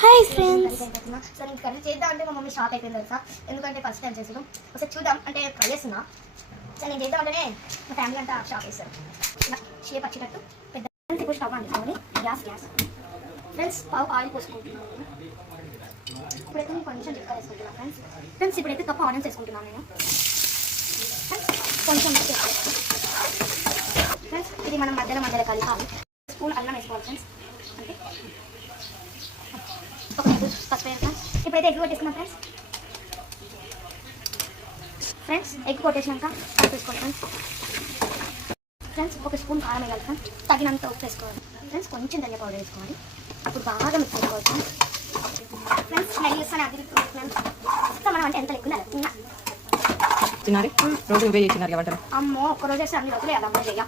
Hi friends. So నేను curry చేద్దాం అంటే మా మమ్మీ షాక్ అయిపోయింది తెలుసా. ఎందుకంటే ఫస్ట్ టైం చేసాను. ఒకసారి చూద్దాం అంటే ట్రై చేస్తున్నా. సో నేను చేద్దాం అంటేనే మా ఫ్యామిలీ అంతా షాక్ వేస్తారు. ఇలా షేప్ వచ్చేటట్టు పెద్ద ఇప్పుడు స్టవ్ అంటుకోవాలి. గ్యాస్ ఫ్రెండ్స్ పావు ఆయిల్ పోసుకుంటున్నాను. ఇప్పుడైతే నేను కొంచెం చిక్కగా వేసుకుంటున్నాను ఫ్రెండ్స్ ఇప్పుడైతే కప్పు ఆనియన్స్ వేసుకుంటున్నాను నేను. కొంచెం ఫ్రెండ్స్ ఇది మనం మధ్యలో కలిపాలి. స్పూన్ అల్లం వేసుకోవాలి ఫ్రెండ్స్. అంటే ఒక పసుపు ఫ్రెండ్స్. ఇప్పుడైతే ఎగ్ కొట్టేసుకున్నాం ఫ్రెండ్స్ ఎగ్ కొట్టేసినాక వేసుకోవాలి ఫ్రెండ్స్. ఒక స్పూన్ కారం వేయాలి ఫ్రెండ్స్. తగినంత ఉప్పు వేసుకోవాలి ఫ్రెండ్స్. కొంచెం ధనియా పౌడర్ వేసుకోవాలి. అప్పుడు బాగా మిక్స్ చేసుకోవాలి ఫ్రెండ్స్. స్మెల్ చేస్తాను అది ఫ్రెండ్స్. మనం అంటే ఎంత లెక్కున్నా తిన్నారు రోజు నువ్వే చేసినారు కాబట్టి అమ్మో ఒక్కరోజు వేస్తే అన్ని రోజులే అలా చేయ